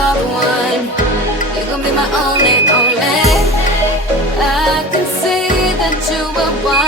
are the one. You gon' be my only, only. I can see that you were one.